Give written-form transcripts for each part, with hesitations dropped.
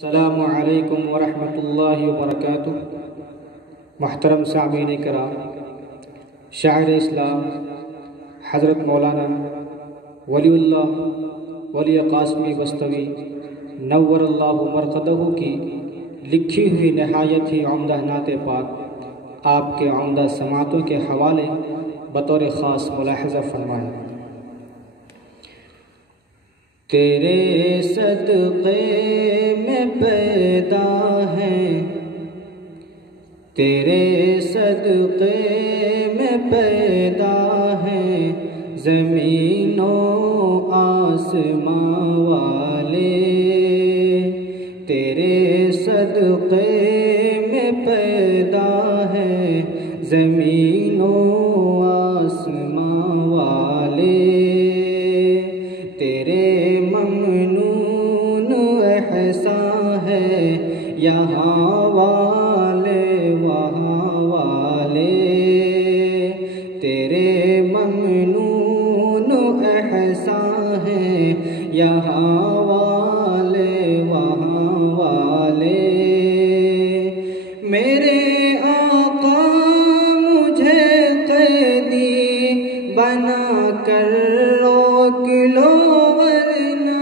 السلام علیکم ورحمۃ اللہ وبرکاتہ۔ محترم سامعین کرام، شاعر اسلام حضرت مولانا ولی اللہ ولی قاسمی بستوی نور اللہ مرقدہ کی لکھی ہوئی نہایت ہی عمدہ نعت پاک آپ کے عمدہ سماعتوں کے حوالے بطور خاص ملاحظہ فرمائیں۔ تیرے صدقے میں پیدا ہیں، تیرے صدقے میں پیدا ہیں زمین و آسمان والے، تیرے صدقے میں پیدا ہیں زمین و آسمان والے، تیرے ممنون احسان ہے یہاں والے وہاں والے، تیرے ممنون احسان ہے یہاں والے وہاں والے، میرے آقا مجھے قیدی بنا کر روک لو ورنہ،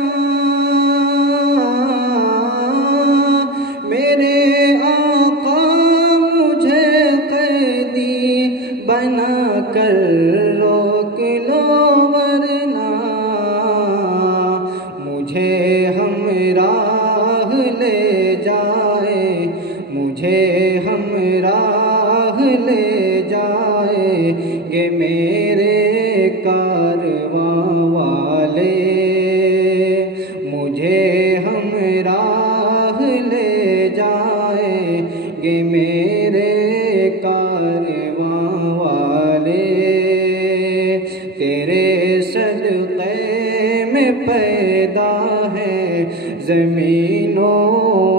میرے آقا مجھے قیدی بنا کر روک لو ورنہ، مجھے ہمراہ لے جائے، مجھے ہمراہ لے جائے گے میرے کارواں والے، مجھے ہمراہ لے جائیں گے میرے کارواں والے، تیرے صدقے میں پیدا ہے زمین و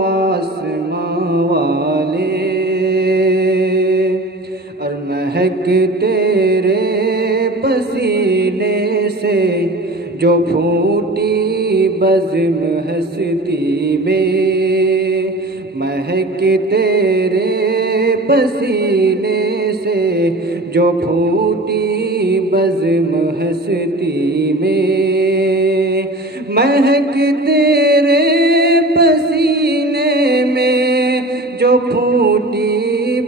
آسمان والے، اور مہک تیرے پسینے سے جو پھوٹی بزم ہستی میں، مہک تیرے پسینے سے جو پھوٹی بزم ہستی میں، مہک تیرے پسینے میں جو پھوٹی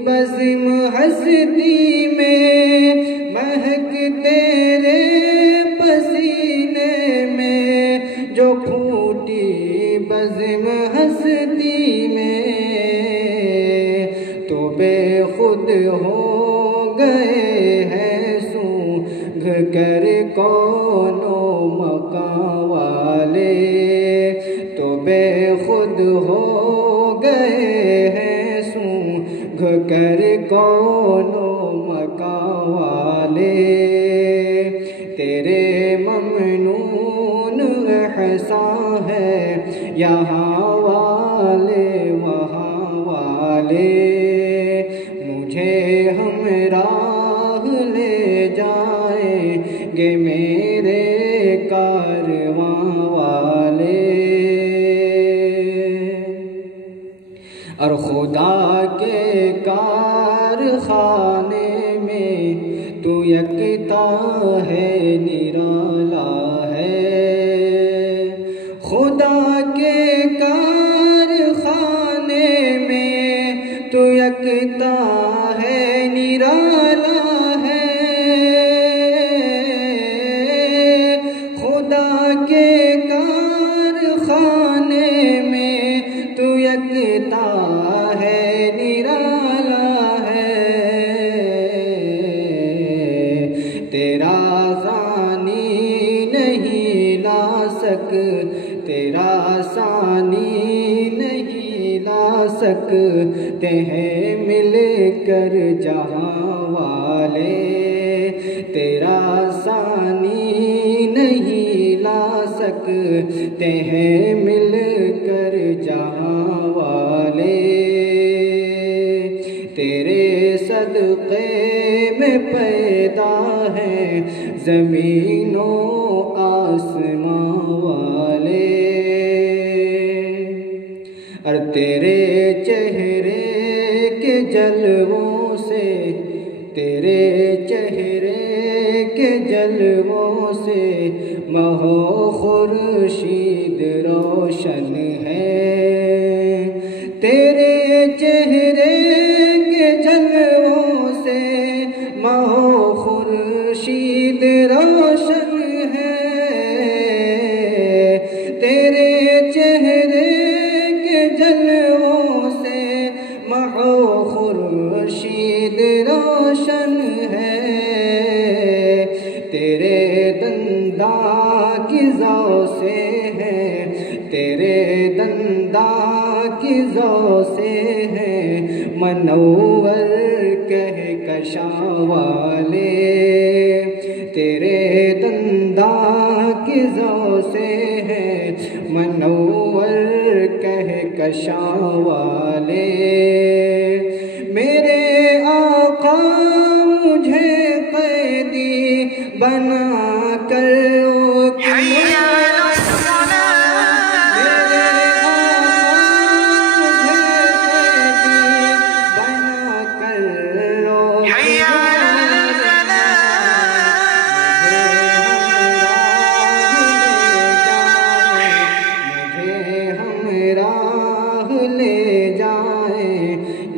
بزم ہستی میں، مہک تیرے پسینے میں جو پھوٹی بزم ہستی میں، تو بے خود ہو گئے ہیں سونگھ کر کون و مکان والے، تو بے خود ہو گئے ہیں سونگھ کر کون و مکان والے، تیرے ممنون احسان ہے یہاں والے وہاں والے، مجھے ہمراہ لے جائیں گے میرے کارواں والے، اور خدا کے کارخانے میں تو یکتا ہے نرالا ہے، خدا کے کارخانے میں تو یکتا ہے نرالا ہے، خدا کے کارخانے میں تو یکتا ہے نرالا ہے، تیرا ثانی نہیں لا تیرا ثانی نہیں لا سکتے ہیں مل کر جہاں والے، تیرا ثانی نہیں لا سکتے ہیں مل کر جہاں والے، تیرے صدقے میں پیدا ہے زمین و آسمان والے، تیرے چہرے کے جلووں سے، تیرے چہرے کے جلووں سے ماہ و خورشید روشن ہے، تیرے چہرے کے جلووں سے ماہ و خورشید روشن ہے، تیرے چہرے کے جلووں سے ماہ و خورشید روشن ہے، تیرے دنداں کی ضو سے ہے، تیرے دنداں کی ضو سے ہے منور کہکشاں والے، تیرے دنداں کی ضو سے ہے منور کہکشاں والے، میرے آقا مجھے قیدی بنا کر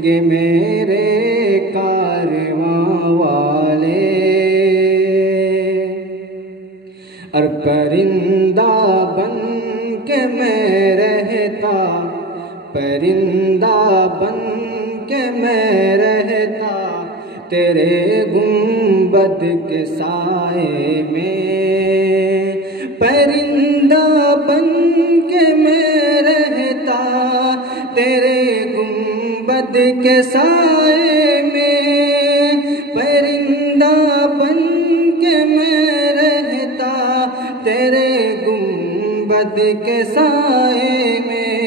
گے میرے کارواں والے، اور پرندہ بن کے میں رہتا، پرندہ بن کے میں رہتا تیرے گنبد کے سائے میں، پرندہ بن کے میں رہتا تیرے گنبد کے سائے میں، پرندہ بن کے میں رہتا تیرے گنبد کے سائے میں،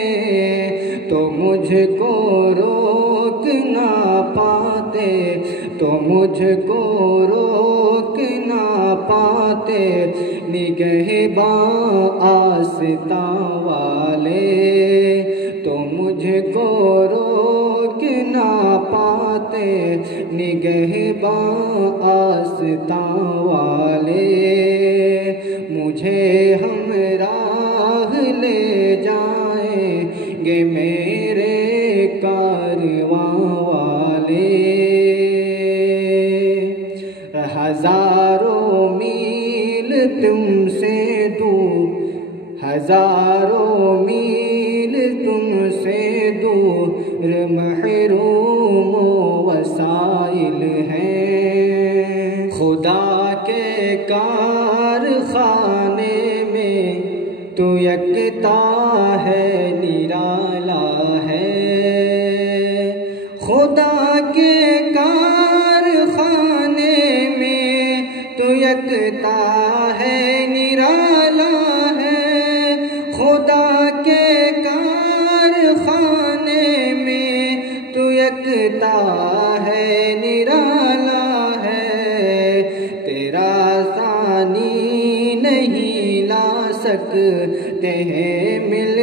تو مجھ کو روک نہ پاتے، تو مجھ کو روک نہ پاتے نگہباں آستاں والے، تو مجھ کو روک نہ پاتے نگہباں آستاں والے، مجھے ہمراہ لے جائیں گے میرے کارواں والے، ہزاروں میل تم سے دور، ہزاروں میل تم سے دور محروم وسائل ہیں، خدا کے کارخانے میں تو یکتا ہے نرالا ہے، خدا کے کارخانے میں تو یکتا ہے نرالا ہے، خدا کے کارخانے میں تو یکتا ہے نرالا ہے، تیرا ثانی نہیں لا سکتے ہیں مل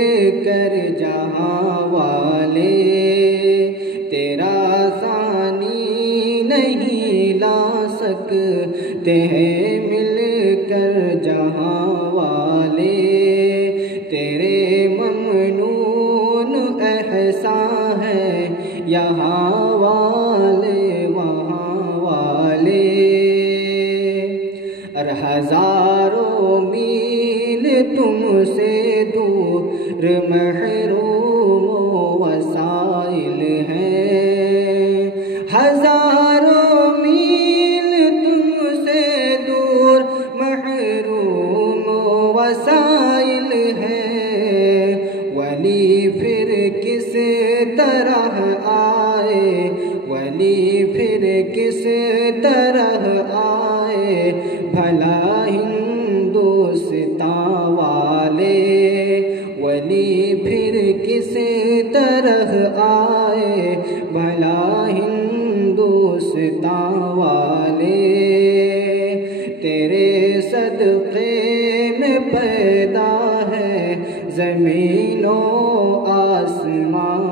کر جہاں والے، تیرا ثانی نہیں لا سکتے ہیں مل کر جہاں والے، تیرے ممنون احسان ہے یہاں والے وہاں والے، اور ہزاروں میل تم سے دور محروم وسائل ہیں، ہزاروں میل تم سے دور محروم وسائل ہیں، ولی پھر کس طرح آئے، ولی پھر کس طرح آئے بھلا ہندوستاں والے، ولی پھر کس طرح آئے بھلا ہندوستاں والے، تیرے صدقے میں پیدا ہے زمین و آسمان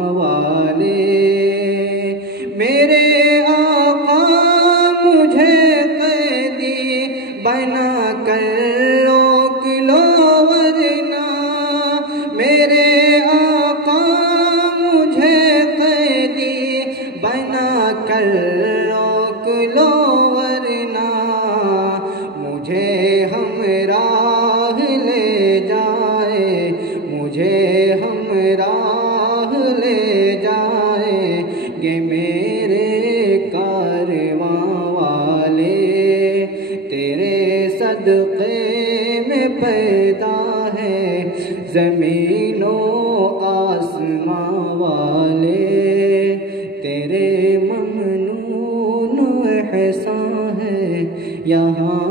راہ لے جائیں گے میرے کارواں والے، تیرے صدقے میں پیدا ہے زمین و آسماں والے، تیرے ممنون احسان ہے یہاں